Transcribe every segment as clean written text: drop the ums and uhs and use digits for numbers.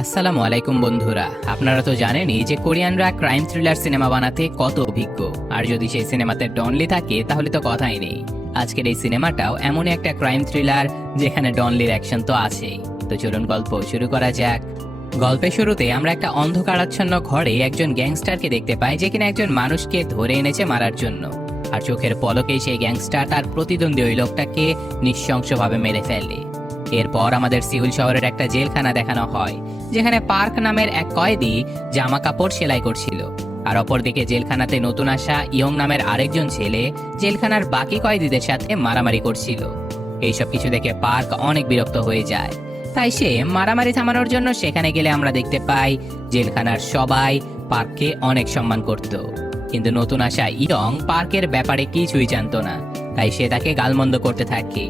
আসসালামু আলাইকুম বন্ধুরা, আপনারা তো জানেনই যে কোরিয়ানরা ক্রাইম থ্রিলার সিনেমা বানাতে কত অভিজ্ঞ। আর যদি সেই সিনেমাতে ডনলি থাকে তাহলে তো কথাই নেই। আজকের এই সিনেমাটাও এমনই একটা ক্রাইম থ্রিলার যেখানে ডনলির অ্যাকশন তো আছেই। তো চলুন গল্প শুরু করা যাক। গল্পের শুরুতে আমরা একটা অন্ধকারাচ্ছন্ন ঘরে একজন গ্যাংস্টারকে দেখতে পাই, যে কিনা একজন মানুষকে ধরে এনেছে মারার জন্য। আর চোখের পলকেই সেই গ্যাংস্টার তার প্রতিদ্বন্দ্বী ওই লোকটাকে নৃশংসভাবে মেরে ফেলে। এরপর আমাদের সিউল শহরের একটা জেলখানা দেখানো হয়, যেখানে পার্ক নামের এক কয়েদি জামা কাপড় সেলাই করছিল। আর অপরদিকে জেলখানাতে নতুন আসা ইয়ং নামের আরেকজন ছেলে জেলখানার বাকি কয়েদিদের সাথে মারামারি করছিল। এইসব কিছু দেখে পার্ক অনেক বিরক্ত হয়ে যায়, তাই সে মারামারি থামানোর জন্য সেখানে গেলে আমরা দেখতে পাই জেলখানার সবাই পার্ককে অনেক সম্মান করত। কিন্তু নতুন আসা ইয়ং পার্কের ব্যাপারে কিছুই জানতো না, তাই সে তাকে গালমন্দ করতে থাকে।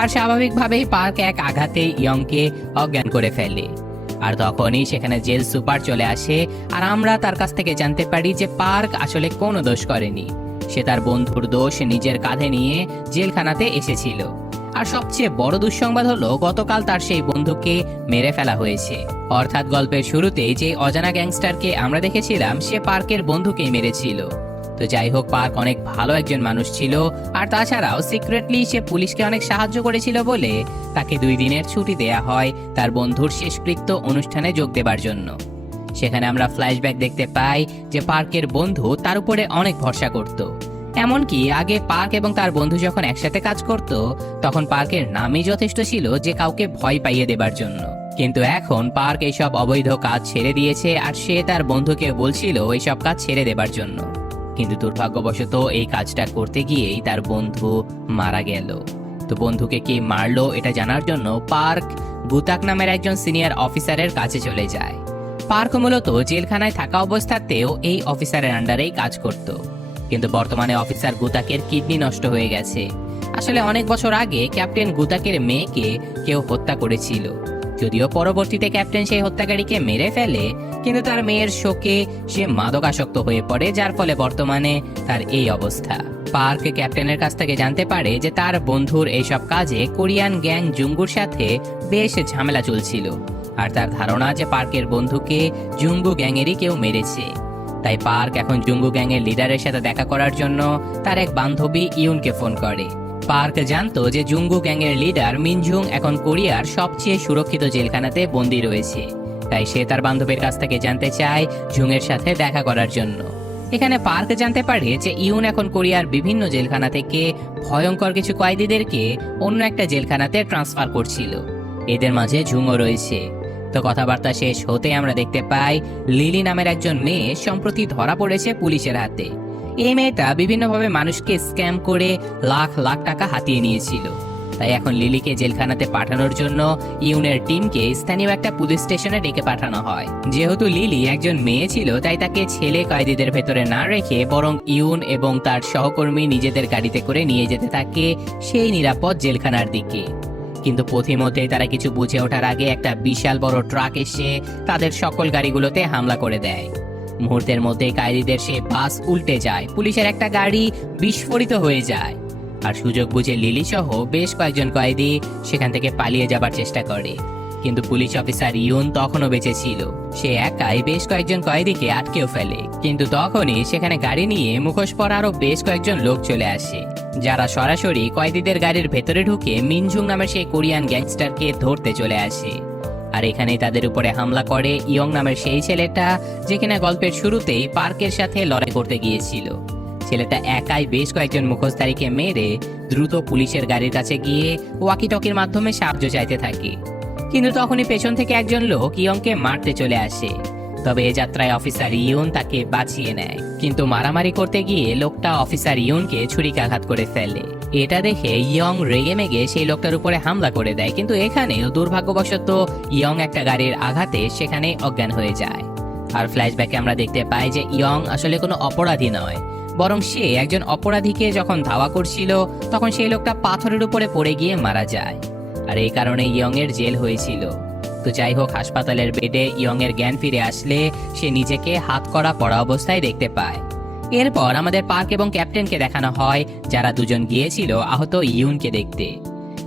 আর স্বাভাবিকভাবেই পার্ক এক আঘাতে ইয়ংকে অজ্ঞান করে ফেলে। আর তখনই সেখানে জেল সুপার চলে আসে, আর আমরা তার কাছ থেকে জানতে পারি যে পার্ক আসলে কোনো দোষ করেনি। সে তার বন্ধুর দোষ নিজের কাঁধে নিয়ে জেলখানাতে এসেছিল। আর সবচেয়ে বড় দুঃসংবাদ হলো গতকাল তার সেই বন্ধুকে মেরে ফেলা হয়েছে। অর্থাৎ গল্পের শুরুতে যে অজানা গ্যাংস্টারকে আমরা দেখেছিলাম সে পার্কের বন্ধুকেই মেরেছিল। তো যাই হোক, পার্ক অনেক ভালো একজন মানুষ ছিল। আর তাছাড়াও সিক্রেটলি সে পুলিশকে অনেক সাহায্য করেছিল বলে তাকে 2 দিনের ছুটি দেয়া হয় তার বন্ধুর শেষকৃত্য অনুষ্ঠানে যোগ দেবার জন্য। সেখানে আমরা ফ্ল্যাশব্যাক দেখতে পাই যে পার্কের বন্ধু তার উপরে অনেক ভরসা করত। এমনকি আগে পার্ক এবং তার বন্ধু যখন একসাথে কাজ করত তখন পার্কের নামই যথেষ্ট ছিল যে কাউকে ভয় পাইয়ে দেবার জন্য। কিন্তু এখন পার্ক এইসব অবৈধ কাজ ছেড়ে দিয়েছে, আর সে তার বন্ধুকে বলছিল এইসব কাজ ছেড়ে দেবার জন্য। কিন্তু দুর্ভাগ্যবশত এই কাজটা করতে গিয়েই তার বন্ধু মারা গেল। তো বন্ধুকে কে মারলো এটা জানার জন্য পার্ক গুতাক নামের একজন সিনিয়র অফিসারের কাছে চলে যায়। পার্ক মূলত জেলখানায় থাকা অবস্থাতেও এই অফিসারের আন্ডারেই কাজ করত। কিন্তু বর্তমানে অফিসার গুতাকের কিডনি নষ্ট হয়ে গেছে। আসলে অনেক বছর আগে ক্যাপ্টেন গুতাকের মেয়েকে কেউ হত্যা করেছিল। যদিও পরবর্তীতে ক্যাপ্টেন সেই হত্যাকারীকে মেরে ফেলে, কিন্তু তার মেয়ের শোকে সে মাদকাসক্ত হয়ে পড়ে, যার ফলে বর্তমানে তার এই অবস্থা। পার্ক ক্যাপ্টেনের কাছ থেকে জানতে পারে যে তার বন্ধুর এইসব কাজে কোরিয়ান গ্যাং জুঙ্গুর সাথে বেশ ঝামেলা চলছিল। আর তার ধারণা যে পার্কের বন্ধুকে জুঙ্গু গ্যাংয়েরই কেউ মেরেছে। তাই পার্ক এখন জুঙ্গু গ্যাংয়ের লিডারের সাথে দেখা করার জন্য তার এক বান্ধবী ইউনকে ফোন করে। পার্ক জানতো যে জুঙ্গু গ্যাংয়ের লিডার মিনজুং এখন কোরিয়ার সবচেয়ে সুরক্ষিত জেলখানাতে বন্দী রয়েছে। তাই সে তার বান্ধবীর কাছ থেকে জানতে চায় জুংয়ের সাথে দেখা করার জন্য। এখানে পার্ক জানতে পারে যে ইউন এখন কোরিয়ার বিভিন্ন জেলখানা থেকে ভয়ঙ্কর কিছু কয়েদিদেরকে অন্য একটা জেলখানাতে ট্রান্সফার করছিল। এদের মাঝে জুংও রয়েছে। তো কথাবার্তা শেষ হতে আমরা দেখতে পাই লিলি নামের একজন মেয়ে সম্প্রতি ধরা পড়েছে পুলিশের হাতে। এই মেয়েটা বিভিন্নভাবে মানুষকে স্ক্যাম করে লাখ লাখ টাকা হাতিয়ে নিয়েছিল। তাই এখন লিলিকে জেলখানাতে পাঠানোর জন্য ইউনের টিমকে স্থানীয় একটা পুলিশ স্টেশনে ডেকে পাঠানো হয়। যেহেতু লিলি একজন মেয়ে ছিল, তাই তাকে ছেলে কয়েদিদের ভেতরে না রেখে বরং ইউন এবং তার সহকর্মী নিজেদের গাড়িতে করে নিয়ে যেতে থাকে সেই নিরাপদ জেলখানার দিকে। কিন্তু পথিমধ্যেই তারা কিছু বুঝে ওঠার আগে একটা বিশাল বড় ট্রাক এসে তাদের সকল গাড়িগুলোতে হামলা করে দেয়। মুহূর্তের মধ্যেই কয়েদিদের সে বাস উল্টে যায়, পুলিশের একটা গাড়ি বিস্ফোরিত হয়ে যায়। আর সুযোগ বুঝে লিলি সহ বেশ কয়েকজন কয়েদি সেখান থেকে পালিয়ে যাবার চেষ্টা করে। কিন্তু পুলিশ অফিসার ইউন তখনও বেঁচে ছিল। সে একাই বেশ কয়েকজন কয়েদিকে আটকেও ফেলে। কিন্তু তখনই সেখানে গাড়ি নিয়ে মুখোশ পরা আরো বেশ কয়েকজন লোক চলে আসে, যারা সরাসরি কয়েদিদের গাড়ির ভেতরে ঢুকে মিনজুং নামের সেই কোরিয়ান গ্যাংস্টারকে ধরতে চলে আসে। আর এখানেই তাদের উপরে হামলা করে ইয়ং নামের সেই ছেলেটা, যে কিনা গল্পের শুরুতেই পার্কের সাথে লড়াই করতে গিয়েছিল। ছেলেটা একাই বেশ কয়েকজন মুখোশধারীকে মেরে দ্রুত পুলিশের গাড়ির কাছে গিয়ে ওয়াকি টকির মাধ্যমে সাহায্য চাইতে থাকে। কিন্তু তখনই পেছন থেকে একজন লোক ইয়ংকে মারতে চলে আসে। তবে এ যাত্রায় অফিসার ইউন তাকে বাঁচিয়ে নেয়। কিন্তু মারামারি করতে গিয়ে লোকটা অফিসার ইউনকে ছুরিকাঘাত করে ফেলে। এটা দেখে ইয়ং রেগে মেগে সেই লোকটার উপরে হামলা করে দেয়। কিন্তু এখানেও দুর্ভাগ্যবশত ইয়ং একটা গাড়ির আঘাতে সেখানে অজ্ঞান হয়ে যায়। আর ফ্ল্যাশব্যাকে আমরা দেখতে পাই যে ইয়ং আসলে কোনো অপরাধী নয়, বরং সে একজন অপরাধীকে যখন ধাওয়া করছিল তখন সেই লোকটা পাথরের উপরে পড়ে গিয়ে মারা যায়। আর এই কারণে ইয়ং এর জেল হয়েছিল। তো যাই হোক, হাসপাতালের বেডে ইয়ং এর জ্ঞান ফিরে আসলে সে নিজেকে হাত করা পড়া অবস্থায় দেখতে পায়। এরপর আমাদের পার্ক এবং ক্যাপ্টেনকে দেখানো হয়, যারা দুজন গিয়েছিল আহত ইউনকে দেখতে।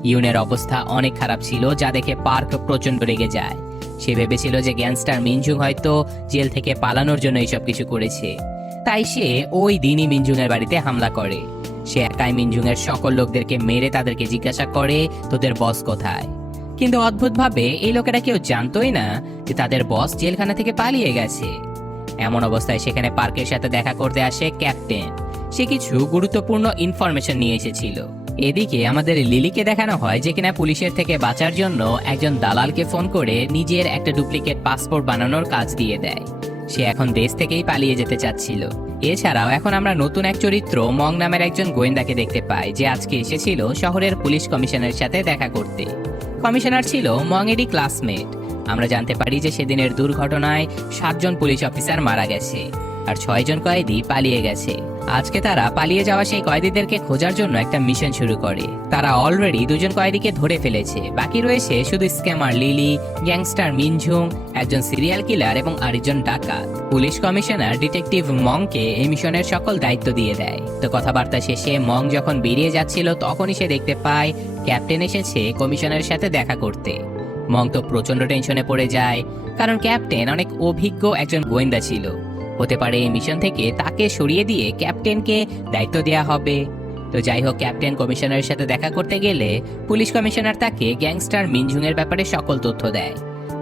ইউনের অবস্থা অনেক খারাপ ছিল, যা দেখে পার্ক প্রচন্ড রেগে যায়। সে ভেবেছিল যে গ্যাংস্টার মিনজুং হয়তো জেল থেকে পালানোর জন্য এইসব কিছু করেছে, তাই সে ওই দিনই মিনজুংয়ের বাড়িতে হামলা করে। সে একাই মিনজুংয়ের সকল লোকদেরকে মেরে তাদেরকে জিজ্ঞাসা করে তোদের বস কোথায়। কিন্তু অদ্ভুতভাবে এই লোকেরা কেউ জানতোই না যে তাদের বস জেলখানা থেকে পালিয়ে গেছে। এমন অবস্থায় সেখানে পার্কের সাথে দেখা করতে আসে ক্যাপ্টেন। সে কিছু গুরুত্বপূর্ণ ইনফরমেশন নিয়ে এসেছিল। এদিকে আমাদের লিলিকে দেখানো হয় যে কিনা পুলিশের থেকে বাঁচার জন্য একজন দালালকে ফোন করে নিজের একটা ডুপ্লিকেট পাসপোর্ট বানানোর কাজ দিয়ে দেয়। সে এখন দেশ থেকেই পালিয়ে যেতে চাচ্ছিল। এছাড়াও এখন আমরা নতুন এক চরিত্র মং নামের একজন গোয়েন্দাকে দেখতে পাই, যে আজকে এসেছিল শহরের পুলিশ কমিশনারের সাথে দেখা করতে। কমিশনার ছিল মংয়েরই ক্লাসমেট। আমরা জানতে পারি যে সেদিনের দুর্ঘটনায় 7 জন পুলিশ অফিসার মারা গেছে আর 6 জন কয়েদি পালিয়ে গেছে। আজকে তারা পালিয়ে যাওয়া সেই কয়েদিদেরকে খোঁজার জন্য একটা মিশন শুরু করে। তারা অলরেডি 2 জন কয়েদিকে ধরে ফেলেছে। বাকি রয়েছে শুধু স্ক্যামার লিলি, গ্যাংস্টার মিনঝুং, একজন সিরিয়াল কিলার এবং আরেকজন ডাকাত। পুলিশ কমিশনার ডিটেকটিভ মংকে এই মিশনের সকল দায়িত্ব দিয়ে দেয়। তো কথাবার্তা শেষে মং যখন বেরিয়ে যাচ্ছিল তখনই সে দেখতে পায় ক্যাপ্টেন এসেছে কমিশনারের সাথে দেখা করতে। মং তো প্রচন্ড টেনশনে পড়ে যায়, কারণ ক্যাপ্টেন অনেক অভিজ্ঞ একজন গোয়েন্দা ছিল। হতে পারে এই মিশন থেকে তাকে সরিয়ে দিয়ে ক্যাপ্টেনকে দায়িত্ব দেওয়া হবে। তো যাই হোক, ক্যাপ্টেন কমিশনারের সাথে দেখা করতে গেলে পুলিশ কমিশনার তাকে গ্যাংস্টার মিনঝুং এর ব্যাপারে সকল তথ্য দেয়।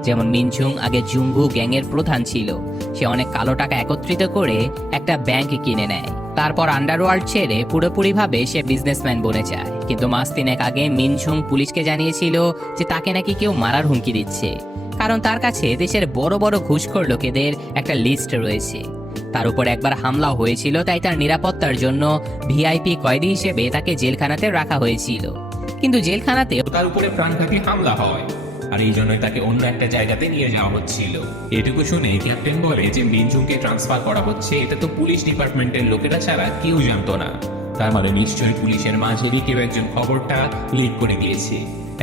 যেমন মিনঝুং আগে জুঙ্গু গ্যাংয়ের প্রধান ছিল। সে অনেক কালো টাকা একত্রিত করে একটা ব্যাংক কিনে নেয়। তারপর আন্ডারওয়ার্ল্ড ছেড়ে পুরোপুরিভাবে সে বিজনেসম্যান বনে যায়। কিন্তু মাস 3 আগে মিনঝুং পুলিশকে জানিয়েছিল যে তাকে নাকি কেউ মারার হুমকি দিচ্ছে, কারণ তার কাছে দেশের বড় বড় ঘুষখোর লোকেদের একটা লিস্ট রয়েছে। তার উপর একবার হামলা হয়েছিল, তাই তার নিরাপত্তার জন্য ভিআইপি কয়েদি হিসেবে তাকে জেলখানাতে রাখা হয়েছিল। কিন্তু জেলখানাতে তার উপরে প্রাণঘাতী হামলা হয়, আর এই জন্যই তাকে অন্য একটা জায়গাতে নিয়ে যাওয়া হচ্ছিল। এটুকু শুনে ক্যাপ্টেন বলে যে মিনজুংকে ট্রান্সফার করা হচ্ছে, এটা তো পুলিশ ডিপার্টমেন্টের লোকেরা ছাড়া কেউ জানতো না। তার মানে নিশ্চয়ই পুলিশের মাঝেরই কেউ একজন খবরটা লিক করে দিয়েছে।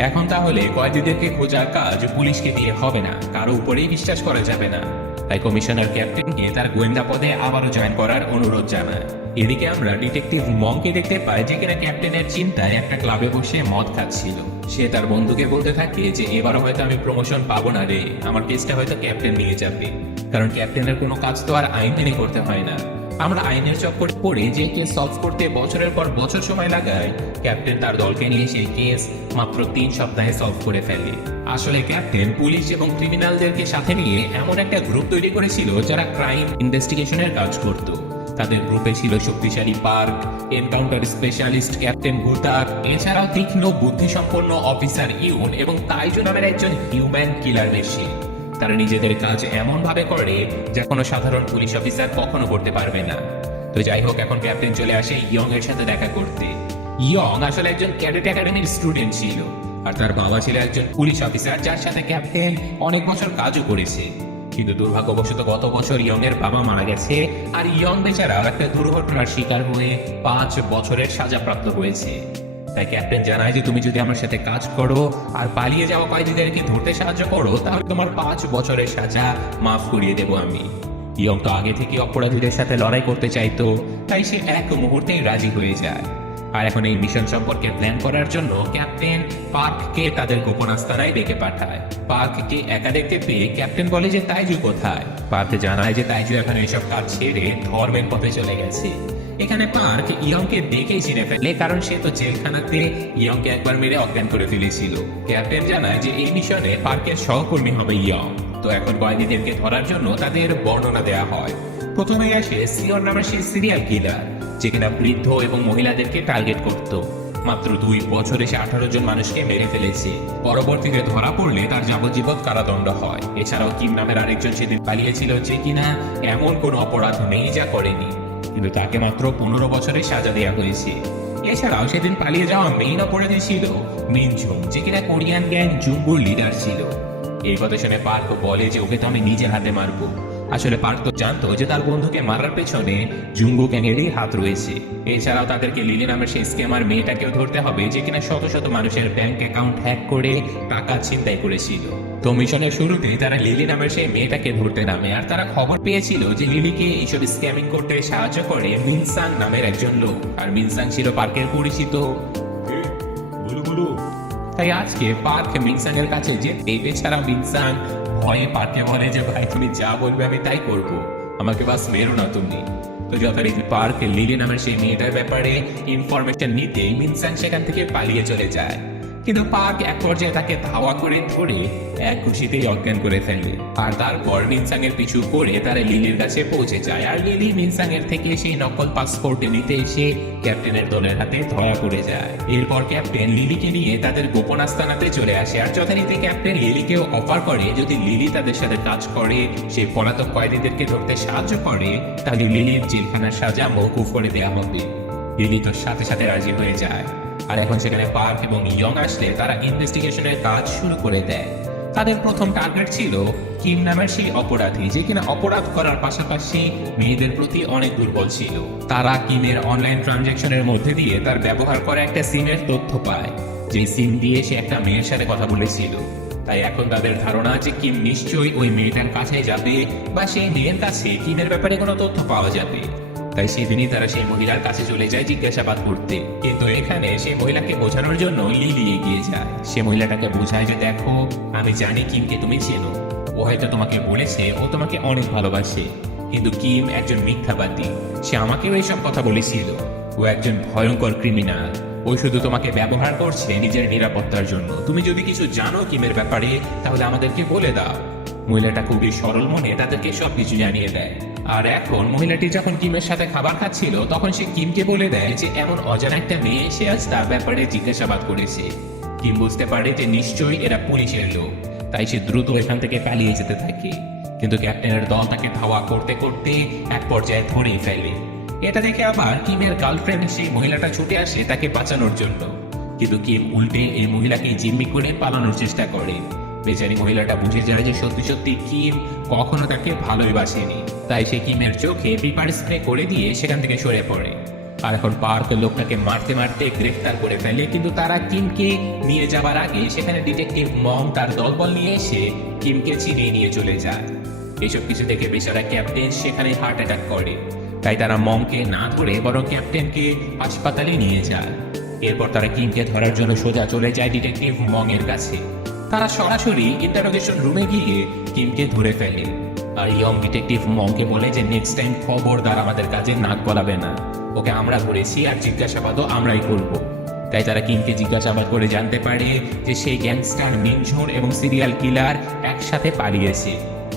এখন তাহলে কয়েদিদেরকে খোঁজার কাজ পুলিশকে দিয়ে হবে না, কারো উপরেই বিশ্বাস করা যাবে না। তাই কমিশনার ক্যাপ্টেনকে তার গোয়েন্দা পদে আবারও জয়েন করার অনুরোধ জানায়। এদিকে আমরা ডিটেকটিভ মংকে দেখতে পাই যে কিনা ক্যাপ্টেনের চিন্তায় একটা ক্লাবে বসে মদ খাচ্ছিল। সে তার বন্ধুকে বলতে থাকে যে এবারও হয়তো আমি প্রমোশন পাবো না রে, আমার কেসটা হয়তো ক্যাপ্টেন নিয়ে যাবে, কারণ ক্যাপ্টেনের কোনো কাজ তো আর আইন মেনে করতে হয় না। আমরা আইনের চক্করে পড়ে যে কেস সলভ করতে বছরের পর বছর সময় লাগায়, ক্যাপ্টেন তার দলকে নিয়ে সেই কেস মাত্র 3 সপ্তাহে সলভ করে ফেলে। আসলে ক্যাপ্টেন পুলিশ এবং ক্রিমিনালদেরকে সাথে নিয়ে এমন একটা গ্রুপ তৈরি করেছিল যারা ক্রাইম ইনভেস্টিগেশনের কাজ করত। তাদের গ্রুপে ছিল শক্তিশালী পার্ক, এনকাউন্টার স্পেশালিস্ট ক্যাপ্টেন গুতাক, এছাড়াও তীক্ষ্ণ বুদ্ধিসম্পন্ন অফিসার ইউন এবং তাইজু নামের একজন হিউম্যান কিলার মেশিন। তারা নিজেদের কাজ এমন ভাবে করে যা কোনো সাধারণ পুলিশ অফিসার কখনো করতে পারবে না। তো যাই হোক, এখন ক্যাপ্টেন চলে আসে ইয়ং এর সাথে দেখা করতে। ইয়ং আসলে একজন ক্যাডেট একাডেমির স্টুডেন্ট ছিল, আর তার বাবা ছিল একজন পুলিশ অফিসার যার সাথে ক্যাপ্টেন অনেক বছর কাজও করেছে। কিন্তু দুর্ভাগ্যবশত গত বছর ইয়ং এর বাবা মারা গেছে, আর ইয়ং বেচারা একটা দুর্ঘটনার শিকার হয়ে 5 বছরের সাজাপ্রাপ্ত হয়েছে। তাই ক্যাপ্টেন জানায় যে তুমি যদি আমার সাথে কাজ করো আর পালিয়ে যাওয়া কয়েদিদেরকে ধরতে সাহায্য করো, তাহলে তোমার 5 বছরের সাজা মাফ করিয়ে দেবো আমি। ইয়ং তো আগে থেকে অপরাধীদের সাথে লড়াই করতে চাইতো, তাই সে এক মুহূর্তেই রাজি হয়ে যায়। আর এখন এই মিশন সম্পর্কে প্ল্যান করার জন্য ক্যাপ্টেন পার্ককে তাদের গোপন আস্তানায় ডেকে পাঠায়। পার্ককে একা দেখতে পেয়ে ক্যাপ্টেন বলে যে তাইজু কোথায়। পার্ক জানায় যে তাইজু এখন এইসব কাজ ছেড়ে ধর্মের পথে চলে গেছে। এখানে পার্ক ইয়ংকে দেখেই চিনে ফেলে, কারণ সে তো জেলখানাতে ইয়ংকে একবার মেরে অজ্ঞান করে ফেলেছিল। ক্যাপ্টেন জানায় যে এই মিশনে পার্কের সহকর্মী হবে ইয়ং। তো এখন কয়েদিদেরকে ধরার জন্য তাদের বর্ণনা দেওয়া হয়। প্রথমে আসে সিয়ন নামের সেই সিরিয়াল কিলার, যে কিনা বৃদ্ধ এবং মহিলাদেরকে টার্গেট করত। মাত্র 2 বছরে সে 18 জন মানুষকে মেরে ফেলেছে। পরবর্তীতে ধরা পড়লে তার যাবজ্জীবন কারাদণ্ড হয়। এছাড়াও কিম নামের আরেকজন সেদিন পালিয়েছিল, যে কিনা এমন কোনো অপরাধ নেই যা করেনি, কিন্তু তাকে মাত্র 15 বছরের সাজা দেওয়া হয়েছে। এছাড়াও সেদিন পালিয়ে যাওয়া মেইন অপরাধী ছিল মিনঝুং, যে কিনা কোরিয়ান গ্যাং জুঙ্গুর লিডার ছিল। এই কথা শুনে পার্ক বলে যে ওকে তো আমি নিজে হাতে মারবো। আসলে পার্ক তো জানতো যে তার বন্ধুকে মারার পেছনে জুঙ্গু গ্যাংয়েরই হাত রয়েছে। এছাড়াও তাদেরকে লিলি নামের সেই স্ক্যামার মেয়েটাকেও ধরতে হবে, যে কিনা শত শত মানুষের ব্যাংক অ্যাকাউন্ট হ্যাক করে টাকা ছিনতাই করেছিল। তো মিশনের শুরুতেই তারা লিলি নামের সেই মেয়েটাকে ধরতে নামে, আর তারা খবর পেয়েছিল যে লিলিকে এইসব স্ক্যামিং করতে সাহায্য করে মিনসাং নামের একজন লোক, আর মিনসাং ছিল পার্কের পরিচিত। তাই আজকে পার্ক মিনসাং এর কাছে যেতে, এছাড়া মিনসাং ভয়ে পার্ককে বলে যে ভাই তুমি যা বলবে আমি তাই করব, আমাকে বাস মেরো না তুমি। তো যথারীতি পার্ক লিলি নামের সেই মেয়েটার ব্যাপারে ইনফরমেশন নিতে মিনসাং সেখান থেকে পালিয়ে চলে যায়। কিন্তু পার্ক এক পর্যায়ে তাকে ধাওয়া করে ধরে এক ঘুষিতেই অজ্ঞান করে ফেলে। আর তারপর মিনসাং এর পিছু করে তারা লিলির কাছে পৌঁছে যায়। আর লিলি মিনসাং এর থেকে সেই নকল পাসপোর্ট নিতে এসে ক্যাপ্টেনের দলের হাতে ধরা পড়ে যায়। এরপর ক্যাপ্টেন লিলিকে নিয়ে তাদের গোপন আস্তানাতে চলে আসে। আর যথারীতি ক্যাপ্টেন লিলিকেও অফার করে যদি লিলি তাদের সাথে কাজ করে, সেই পলাতক কয়েদিদেরকে ধরতে সাহায্য করে, তাহলে লিলির জেলখানার সাজা মওকুফ করে দেওয়া হবে। লিলি তো সাথে সাথে রাজি হয়ে যায়। আর এখন সেখানে পার্ক এবং ইয়ং আসলে তারা ইনভেস্টিগেশনের কাজ শুরু করে দেয়। তাদের প্রথম টার্গেট ছিল কিম নামের সেই অপরাধী, যে কিনা অপরাধ করার পাশাপাশি মেয়েদের প্রতি অনেক দুর্বল ছিল। তারা কিমের অনলাইন ট্রানজ্যাকশনের মধ্যে দিয়ে তার ব্যবহার করা একটা সিমের তথ্য পায়, যে সিম দিয়ে সে একটা মেয়ের সাথে কথা বলেছিল। তাই এখন তাদের ধারণা যে কিম নিশ্চয়ই ওই মেয়েটার কাছে যাবে বা সেই মেয়ের কাছে কিমের ব্যাপারে কোনো তথ্য পাওয়া যাবে। তাই সেদিনই তারা সেই মহিলার কাছে চলে যায় জিজ্ঞাসাবাদ করতে। কিন্তু এখানে সেই মহিলাকে বোঝানোর জন্য লিলি এগিয়ে যায়। সে মহিলাটাকে বোঝায় যে দেখো, আমি জানি কিমকে তুমি চেনো, ও হয়তো তোমাকে বলেছে ও তোমাকে অনেক ভালোবাসে, কিন্তু কিম একজন মিথ্যাবাদী। সে আমাকেও এইসব কথা বলেছিল। ও একজন ভয়ঙ্কর ক্রিমিনাল। ও শুধু তোমাকে ব্যবহার করছে নিজের নিরাপত্তার জন্য। তুমি যদি কিছু জানো কিমের ব্যাপারে তাহলে আমাদেরকে বলে দাও। মহিলাটা খুবই সরল মনে তাদেরকে সবকিছু জানিয়ে দেয়। আর এখন মহিলাটি যখন কিমের সাথে খাবার খাচ্ছিল তখন সে কিমকে বলে দেয় যে এমন অজানা একটা মেয়ে সে আজ তার ব্যাপারে জিজ্ঞাসাবাদ করেছে। কিম বুঝতে পারে যে নিশ্চয়ই এরা পুলিশের লোক, তাই সে দ্রুত এখান থেকে পালিয়ে যেতে থাকে। কিন্তু ক্যাপ্টেনের দল তাকে ধাওয়া করতে করতে এক পর্যায়ে ধরেই ফেলে। এটা দেখে আবার কিমের গার্লফ্রেন্ড সেই মহিলাটা ছুটে আসে তাকে বাঁচানোর জন্য। কিন্তু কিম উল্টে এই মহিলাকে জিম্মি করে পালানোর চেষ্টা করে। বেচারি মহিলাটা বুঝে যায় যে সত্যি সত্যি কিম কখনো তাকে ভালোই বাসেনি। তাই সে কিমের চোখে পেপার স্প্রে করে দিয়ে সেখান থেকে সরে পড়ে। আর এখন পার্ক লোকটাকে মারতে মারতে গ্রেফতার করে ফেলে। কিন্তু তারা কিমকে নিয়ে যাবার আগে সেখানে ডিটেকটিভ মং তার দলবল নিয়ে এসে কিমকে ছিনিয়ে নিয়ে চলে যায়। এসব কিছু দেখে বেচারা ক্যাপ্টেন সেখানে হার্ট অ্যাটাক করে। তাই তারা মংকে না ধরে বরং ক্যাপ্টেনকে হাসপাতালে নিয়ে যায়। এরপর তারা কিমকে ধরার জন্য সোজা চলে যায় ডিটেকটিভ মং এর কাছে। তারা সরাসরি ইন্টারোগেশন রুমে গিয়ে কিমকে ধরে ফেলে। আর ইয়ং ডিটেকটিভ মংকে বলে যে নেক্সট টাইম খবরদার আমাদের কাজে নাক গলাবে না, ওকে আমরা ধরেছি আর জিজ্ঞাসাবাদও আমরাই করব। তাই তারা কিমকে জিজ্ঞাসাবাদ করে জানতে পারে যে সেই গ্যাংস্টার মিনঝুন এবং সিরিয়াল কিলার একসাথে পালিয়েছে।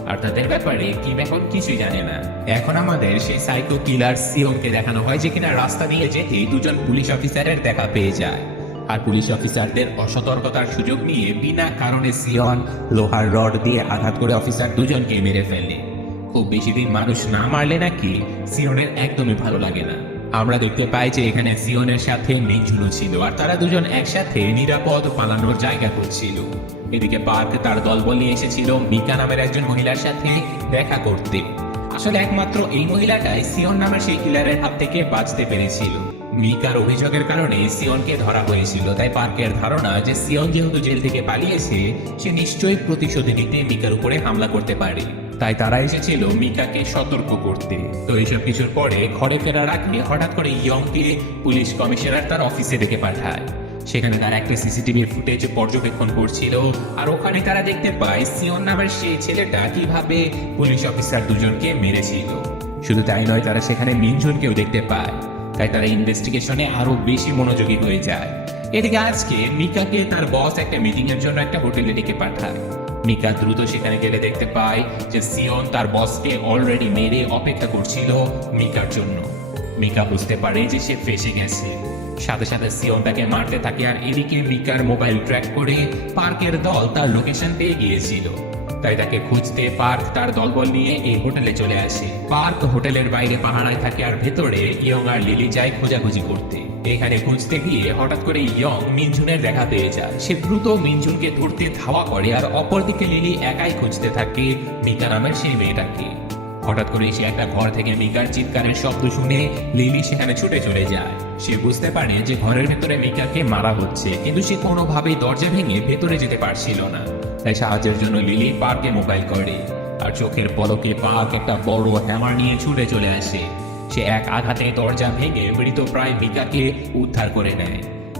আর তাদের ব্যাপারে কিম এখন কিছুই জানে না। এখন আমাদের সেই সাইকো কিলার সিয়নকে দেখানো হয়, যে কিনা রাস্তা দিয়ে যেতেই দুজন পুলিশ অফিসারের দেখা পেয়ে যায়। আর পুলিশ অফিসারদের অসতর্কতার সুযোগ নিয়ে বিনা কারণে সিয়ন লোহার রড দিয়ে আঘাত করে অফিসার দুজনকে মেরে ফেলে। খুব বেশি দিন মানুষ না মারলে নাকি সিয়নের একদমই ভালো লাগে না। আমরা দেখতে পাই যে এখানে সিয়নের সাথে মিনঝুনও ছিল, আর তারা দুজন একসাথে নিরাপদ পালানোর জায়গা করছিল। এদিকে পার্ক তার দলবল নিয়ে এসেছিল মিকা নামের একজন মহিলার সাথে দেখা করতে। আসলে একমাত্র এই মহিলাটাই সিয়ন নামের সেই কিলারের হাত থেকে বাঁচতে পেরেছিল। মিকার অভিযোগের কারণে সিয়নকে ধরা হয়েছিল। তাই পার্কের ধারণা যে সিয়ন যেহেতু জেল থেকে পালিয়েছে, সে নিশ্চয়ই প্রতিশোধ নিতে মিকার উপরে হামলা করতে পারে। তাই তারা এসেছিল মিকাকে সতর্ক করতে। তো এইসব কিছুর পরে ঘরে ফেরার আগে হঠাৎ করে ইয়ংকে পুলিশ কমিশনার তার অফিসে ডেকে পাঠায়। সেখানে তারা একটা সিসিটিভির ফুটেজ পর্যবেক্ষণ করছিল। আর ওখানে তারা দেখতে পায় সিয়ন নামের সেই ছেলেটা কিভাবে পুলিশ অফিসার দুজনকে মেরেছিল। শুধু তাই নয়, তারা সেখানে মিনঝুনকেও দেখতে পায়। তাই তারা ইনভেস্টিগেশনে আরো বেশি মনোযোগী হয়ে যায়। এদিকে আজকে মিকাকে তার বস একটা মিটিং এর জন্য একটা হোটেলে ডেকে পাঠায়। মিকা দ্রুত সেখানে গেলে দেখতে পায় যে সিয়ন তার বসকে অলরেডি মেরে অপেক্ষা করছিল মিকার জন্য। মিকা বুঝতে পারে যে সে ফেসে গেছে। সাথে সাথে সিয়ন তাকে মারতে থাকে। আর এদিকে মিকার মোবাইল ট্র্যাক করে পার্কের দল তার লোকেশন পেয়ে গিয়েছিল। তাই তাকে খুঁজতে পার্ক তার দলবল নিয়ে এই হোটেলে চলে আসে। পার্ক হোটেলের বাইরে পাহারায় থাকে, আর ভেতরে ইয়ং আর লিলি যায় খোঁজাখুঁজি করতে। এখানে খুঁজতে গিয়ে হঠাৎ করে ইয়ং মিনঝুনের দেখা পেয়ে যায়। সে দ্রুত মিনঝুনকে ধরতে ধাওয়া করে, আর অপরদিকে লিলি একাই খুঁজতে থাকে মিকা নামের সেই মেয়েটাকে। হঠাৎ করে সে একটা ঘর থেকে মিকার চিৎকারের শব্দ শুনে লিলি সেখানে ছুটে চলে যায়। সে বুঝতে পারে যে ঘরের ভেতরে মিকাকে মারা হচ্ছে, কিন্তু সে কোনোভাবেই দরজা ভেঙে ভেতরে যেতে পারছিল না। তাই সাহায্যের জন্য লিলি পার্কে মোবাইল করে। আর চোখের পলকে পার্ক একটা বড় হ্যামার নিয়ে ছুটে চলে আসে। সে এক আঘাতে দরজা ভেঙে মৃতপ্রায় মিকাকে উদ্ধার করে নেয়।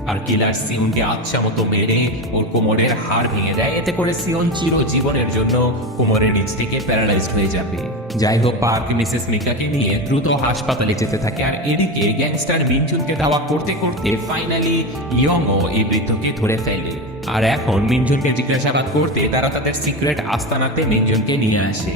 আর কিলার সিওনকে আচ্ছা মতো মেরে ওর কোমরের হাড় ভেঙে দেয়। এতে করে সিওন চিরজীবনের জন্য কোমরের নিচ থেকে প্যারালাইজড হয়ে যাবে। যাই হোক, পার্ক মিসেস মিকাকে নিয়ে দ্রুত হাসপাতালে যেতে থাকে। আর এদিকে গ্যাংস্টার মিনজুনকে ধাওয়া করতে করতে ফাইনালি ইয়ংও এই বৃদ্ধকে ধরে ফেলে। আর এখন মিনজুনকে জিজ্ঞাসাবাদ করতে তারা তাদের সিক্রেট আস্তানাতে মিনজুনকে নিয়ে আসে।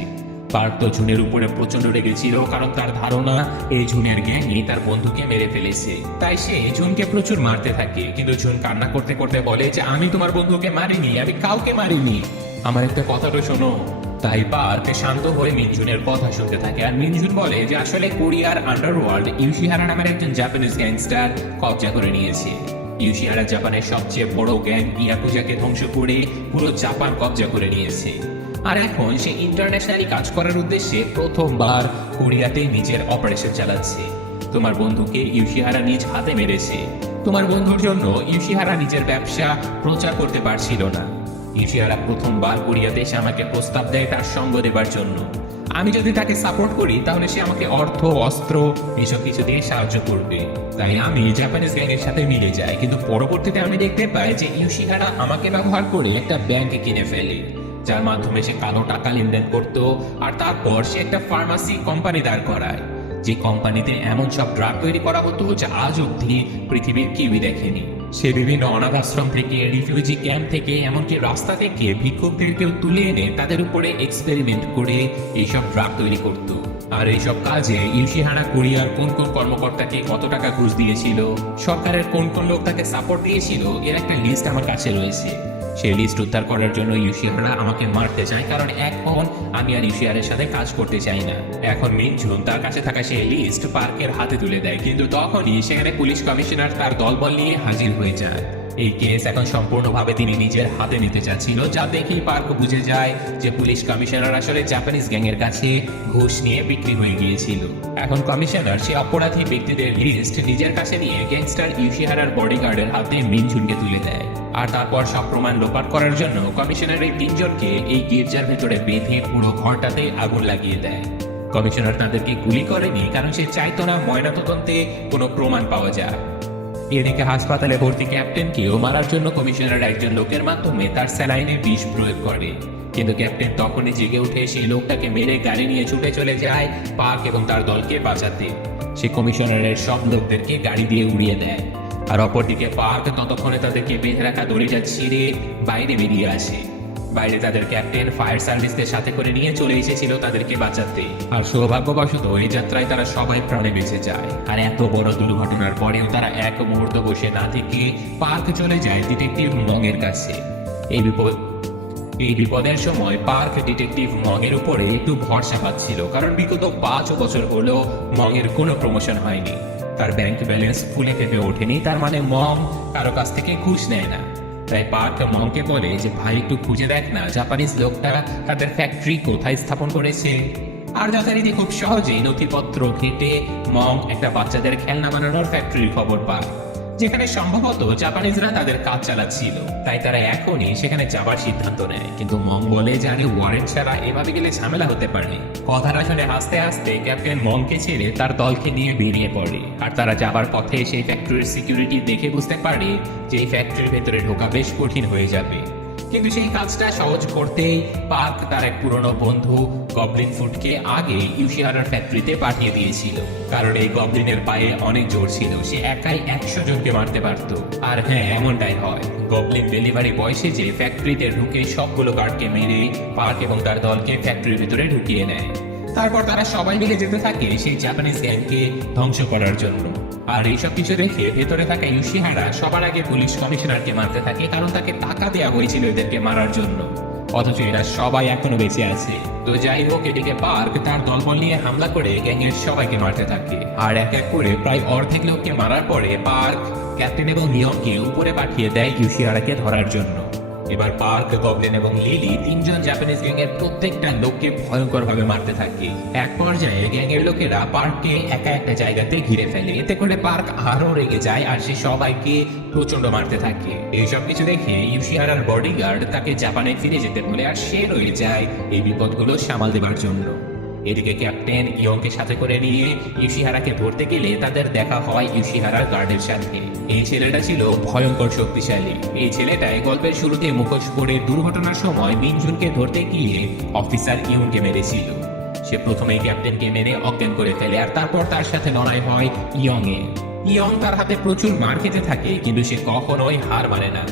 পার্ক তো জুনের উপরে প্রচন্ড রেগেছিল, কারণ তার ধারণা এই জুনের গ্যাংই তার বন্ধুকে মেরে ফেলেছে। তাই সে জুনকে প্রচুর মারতে থাকে, কিন্তু জুন কান্না করতে করতে বলে যে আমি তোমার বন্ধুকে মারিনি, আমি কাউকে মারিনি, আমার একটা কথাটা শোনো। তাই পার্ক শান্ত হয়ে মিনজুনের কথা শুনতে থাকে। আর মিনজুন বলে যে আসলে কোরিয়ার আন্ডারওয়ার্ল্ড ইউশিহারা নামের একজন জাপানিজ গ্যাংস্টার কবজা করে নিয়েছে। ইউশিহারা জাপানের সবচেয়ে বড় গ্যাং ইয়াকুজাকে ধ্বংস করে পুরো জাপান কবজা করে নিয়েছে। আর এখন সে ইন্টারন্যাশনালি কাজ করার উদ্দেশ্যে প্রথমবার কোরিয়াতে নিজের অপারেশন চালাচ্ছে। তোমার বন্ধুকে ইউশিহারা নিজ হাতে মেরেছে। তোমার বন্ধুর জন্য ইউশিহারা নিজের ব্যবসা প্রচার করতে পারছিল না। ইউশিহারা প্রথমবার কোরিয়াতে এসে আমাকে প্রস্তাব দেয় তার সঙ্গ দেবার জন্য। আমি যদি তাকে সাপোর্ট করি তাহলে সে আমাকে অর্থ, অস্ত্র এসব কিছু দিয়ে সাহায্য করবে। তাই আমি জাপানিজ গ্যাংয়ের সাথে মিলে যাই, কিন্তু পরবর্তীতে আমি দেখতে পাই যে ইউশিহারা আমাকে ব্যবহার করে একটা ব্যাংক কিনে ফেলে, যার মাধ্যমে সে কালো টাকা লেনদেন করত। আর তারপর সে একটা ফার্মাসি কোম্পানি দাঁড় করায়, যে কোম্পানিতে এমন সব ড্রাগ তৈরি করা হতো যা আজ অবধি পৃথিবীর কেউই দেখেনি। সে বিভিন্ন অনাথ আশ্রম থেকে, রিফিউজি ক্যাম্প থেকে, এমনকি রাস্তা থেকে ভিক্ষুকদেরকেও তুলে এনে তাদের উপরে এক্সপেরিমেন্ট করে এইসব ড্রাগ তৈরি করত। আর এইসব কাজে ইউশিহারা কোরিয়ার কোন কোন কর্মকর্তাকে কত টাকা ঘুষ দিয়েছিল, সরকারের কোন কোন লোক তাকে সাপোর্ট দিয়েছিল, এর একটা লিস্ট আমার কাছে রয়েছে। সেই লিস্ট উদ্ধার করার জন্য ইউশিহারা আমাকে মারতে চায়, কারণ এখন আমি আর ইউশিহারের সাথে কাজ করতে চাই না। এখন মিনজুন তার কাছে থাকা সেই লিস্ট পার্কের হাতে তুলে দেয়, কিন্তু তখনই সেখানে পুলিশ কমিশনার তার দলবল নিয়ে হাজির হয়ে যায়। এই কেস এখন সম্পূর্ণভাবে তিনি নিজের হাতে নিতে চাচ্ছিল, যা দেখেই পার্ক বুঝে যায় যে পুলিশ কমিশনার আসলে জাপানিজ গ্যাংয়ের কাছে ঘুষ নিয়ে বিক্রি হয়ে গিয়েছিল। এখন কমিশনার সে অপরাধী ব্যক্তিদের লিস্ট নিজের কাছে নিয়ে গ্যাংস্টার ইউশিহারার বডিগার্ডের হাতে মিনজুনকে তুলে দেয়। আর তারপর সব প্রমাণ লোপাট করার জন্য কমিশনার এই তিনজনকে এই গির্জার ভেতরে বেঁধে পুরো ঘরটাতে আগুন লাগিয়ে দেয়। কমিশনার তাদেরকে গুলি করেনি, কারণ সে চাইতো না ময়নাতদন্তে কোনো প্রমাণ পাওয়া যায়। এদিকে হাসপাতালে ভর্তি ক্যাপ্টেনকেও মারার জন্য কমিশনার একজন লোকের মাধ্যমে তার স্যালাইনে বিষ প্রয়োগ করে, কিন্তু ক্যাপ্টেন তখনই জেগে উঠে সেই লোকটাকে মেরে গাড়ি নিয়ে ছুটে চলে যায় পার্ক এবং তার দলকে বাঁচাতে। সে কমিশনারের সব লোকদেরকে গাড়ি দিয়ে উড়িয়ে দেয়। আর অপরদিকে পার্ক ততক্ষণে তাদেরকে বেঁধে রাখা দড়িটা ছিঁড়ে বাইরে বেরিয়ে আসে। বাইরে তাদের ক্যাপ্টেন ফায়ার সার্ভিসদের সাথে করে নিয়ে চলে এসেছিল তাদেরকে বাঁচাতে। আর সৌভাগ্যবশত এই যাত্রায় তারা সবাই প্রাণে বেঁচে যায়। আর এত বড় দুর্ঘটনার পরেও তারা এক মুহূর্ত বসে না থেকে পার্ক চলে যায় ডিটেকটিভ মংয়ের কাছে। এই বিপদের সময় পার্ক ডিটেকটিভ মংয়ের উপরে একটু ভরসা পাচ্ছিল, কারণ বিগত 5 বছর হলো মংয়ের কোনো প্রমোশন হয়নি। তার ব্যাংক ব্যালেন্স ফুলে ফেপে ওঠেনি, তার মানে মং কারো কাছ থেকে ঘুষ নেয় না। তাই পার্ক মংকে বলে যে ভাই একটু খুঁজে দেখ না জাপানিজ লোকটা তাদের ফ্যাক্টরি কোথায় স্থাপন করেছে। আর যথারীতি খুব সহজেই নথিপত্র ঘেটে মং একটা বাচ্চাদের খেলনা বানানোর ফ্যাক্টরির খবর পায়, যেখানে সম্ভবত জাপানিজরা তাদের কাজ চালাচ্ছিল। তাই তারা এখনই সেখানে যাবার সিদ্ধান্ত নেয়, কিন্তু মং বলে যে আরে ওয়ারেন্ট ছাড়া এভাবে গেলে ঝামেলা হতে পারে। কথাটা শুনে হাসতে হাসতে ক্যাপ্টেন মংকে ছেড়ে তার দলকে নিয়ে বেরিয়ে পড়ে। আর তারা যাবার পথে সেই ফ্যাক্টরির সিকিউরিটি দেখে বুঝতে পারে যে এই ফ্যাক্টরির ভেতরে ঢোকা বেশ কঠিন হয়ে যাবে। কিন্তু সেই কাজটা সহজ করতেই পার্ক তার এক পুরনো বন্ধু গবলিন ফুডকে আগে ইউশিহারার ফ্যাক্টরিতে পাঠিয়ে দিয়েছিল, কারণ এই গবলিনের পায়ে অনেক জোর ছিল, সে একাই 100 জনকে মারতে পারত। আর হ্যাঁ, এমনটাই হয়। গবলিন ডেলিভারি বয়সে যে ফ্যাক্টরিতে ঢুকে সবগুলো গার্ডকে মেরে পার্ক এবং তার দলকে ফ্যাক্টরির ভিতরে ঢুকিয়ে নেয়। তারপর তারা সবাই মিলে যেতে থাকে সেই জাপানিজ গ্যাংকে ধ্বংস করার জন্য। আর এইসব কিছু দেখে ভেতরে থাকা ইউশিহারা সবার আগে পুলিশ কমিশনারকে মারতে থাকে, কারণ তাকে টাকা দেওয়া হয়েছিল এদেরকে মারার জন্য। অথচ এরা সবাই এখনো বেঁচে আছে। তো যাই হোক, এদিকে পার্ক তার দলবল নিয়ে হামলা করে গ্যাংয়ের সবাইকে মারতে থাকে। আর এক এক করে প্রায় অর্ধেক লোককে মারার পরে পার্ক ক্যাপ্টেন এবং নিয়মকে উপরে পাঠিয়ে দেয় ইউশিহারাকে ধরার জন্য। এবার পার্ক, গবলিন এবং লিলি তিনজন জাপানিজ গ্যাংয়ের প্রত্যেকটা লোককে ভয়ঙ্কর ভাবে মারতে থাকে। এক পর্যায়ে গ্যাংয়ের লোকেরা পার্ককে একা একটা জায়গাতে ঘিরে ফেলে। এতে করে পার্ক আরো রেগে যায় আর সে সবাইকে প্রচন্ড মারতে থাকে। এইসব কিছু দেখে ইউশিহারার বডিগার্ড তাকে জাপানে ফিরে যেতে বলে, আর সে রয়ে যায় এই বিপদগুলো সামাল দেবার জন্য। এদিকে ক্যাপ্টেন ইয়ংকে সাথে করে নিয়ে ইউশিহারাকে ধরতে গেলে তাদের দেখা হয় ইউশিহারার গার্ডের সাথে। এই ছেলেটা ছিল ভয়ঙ্কর শক্তিশালী। এই ছেলেটাই গল্পের শুরুতে মুখোশ পরে দুর্ঘটনার সময় মিনজুনকে ধরতে গিয়ে অফিসার ইয়ংকে মেরেছিল। সে প্রথমেই ক্যাপ্টেনকে মেরে অজ্ঞান করে ফেলে আর তারপর তার সাথে লড়াই হয় ইয়ংয়ের। ইয়ং তার হাতে প্রচুর মার খেতে থাকে, কিন্তু সে কখনোই হার মানে না।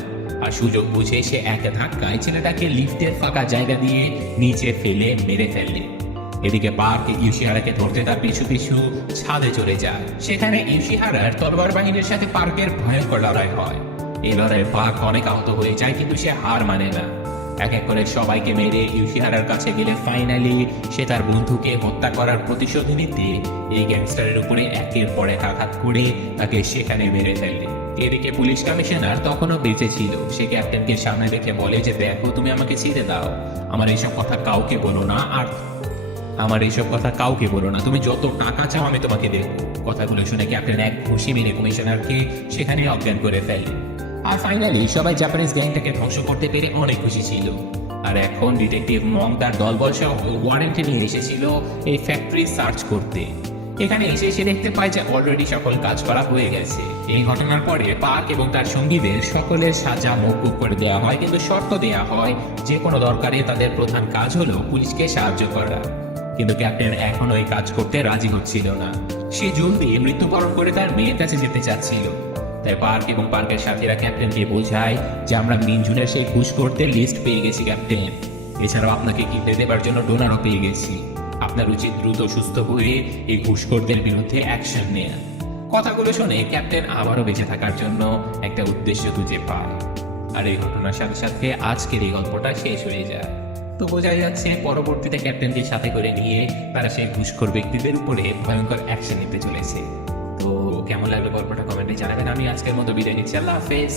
আর সুযোগ বুঝে সে এক ধাক্কায় ছেলেটাকে লিফটের ফাঁকা জায়গা দিয়ে নিচে ফেলে মেরে ফেলে। এদিকে পার্ক ইউশিহারাকে ধরতে তার পিছু পিছু ছাদে চলে যায়। সেখানে ইউশিহারার তরবার বাহিনীর সাথে পার্কের ভয়ঙ্কর লড়াই হয়। এই লড়াইয়ে পার্ক অনেক আহত হয়ে যায়, কিন্তু সে হার মানে না। এক এক করে সবাইকে মেরে ইউশিহারার কাছে গেলে ফাইনালি সে তার বন্ধুকে হত্যা করার প্রতিশোধ নিতে এই গ্যাংস্টারের উপরে একের পর এক আঘাত করে তাকে সেখানে মেরে ফেলে। এদিকে পুলিশ কমিশনার তখনও বেঁচে ছিল। সে ক্যাপ্টেনকে সামনে রেখে বলে যে দেখো, তুমি আমাকে ছেড়ে দাও, আমার এইসব কথা কাউকে বলো না, আর আমার এইসব কথা কাউকে বলো না, তুমি যত টাকা চাও আমি তোমাকে দেবো। কথাগুলো শুনে ক্যাপ্টেন এক ঘুষি মেরে কমিশনারকে সেখানে অজ্ঞান করে ফেলে। আর ফাইনালি সবাই জাপানিজ গ্যাংটাকে ধ্বংস করতে পেরে অনেক খুশি ছিল। আর এখন ডিটেকটিভ মং তার দলবল সহ ওয়ারেন্টে নিয়ে এসেছিল এই ফ্যাক্টরি সার্চ করতে। এখানে এসে সে দেখতে পায় যে অলরেডি সকল কাজ করা হয়ে গেছে। এই ঘটনার পরে পার্ক এবং তার সঙ্গীদের সকলের সাজা মওকুফ করে দেওয়া হয়, কিন্তু শর্ত দেওয়া হয় যে কোনো দরকারে তাদের প্রধান কাজ হলো পুলিশকে সাহায্য করা। কিন্তু ক্যাপ্টেন এখনো এই কাজ করতে রাজি হচ্ছিল না। সে জলদি মৃত্যুবরণ করে তার মেয়ের কাছে যেতে চাচ্ছিল। তাই পার্ক এবং পার্কের সাথীরা ক্যাপ্টেনকে বোঝায় যে আমরা মিনজুনের সেই ঘুষখোরদের লিস্ট পেয়ে গেছি ক্যাপ্টেন। এছাড়াও আপনাকে কিডনি দেবার জন্য ডোনারও পেয়ে গেছি। আপনার উচিত দ্রুত সুস্থ হয়ে এই ঘুষখোরদের বিরুদ্ধে অ্যাকশন নেয়া। কথাগুলো শুনে ক্যাপ্টেন আবারও বেঁচে থাকার জন্য একটা উদ্দেশ্য খুঁজে পায়। আর এই ঘটনার সাথে সাথে আজকের এই গল্পটা শেষ হয়ে যায়। তো বোঝাই যাচ্ছে পরবর্তীতে ক্যাপ্টেনকে সাথে করে নিয়ে তারা সেই ঘুষখোর ব্যক্তিদের উপরে ভয়ঙ্কর অ্যাকশন নিতে চলেছে। তো কেমন লাগলো গল্পটা কমেন্টে জানাবেন। আমি আজকের মতো বিদায় নিচ্ছি। আল্লাহ হাফেজ।